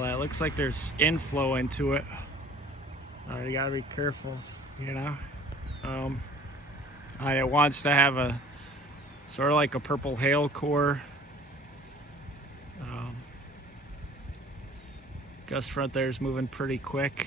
all that. Looks like there's inflow into it. You gotta be careful, you know. It wants to have a sort of like a purple hail core. Gust front there is moving pretty quick.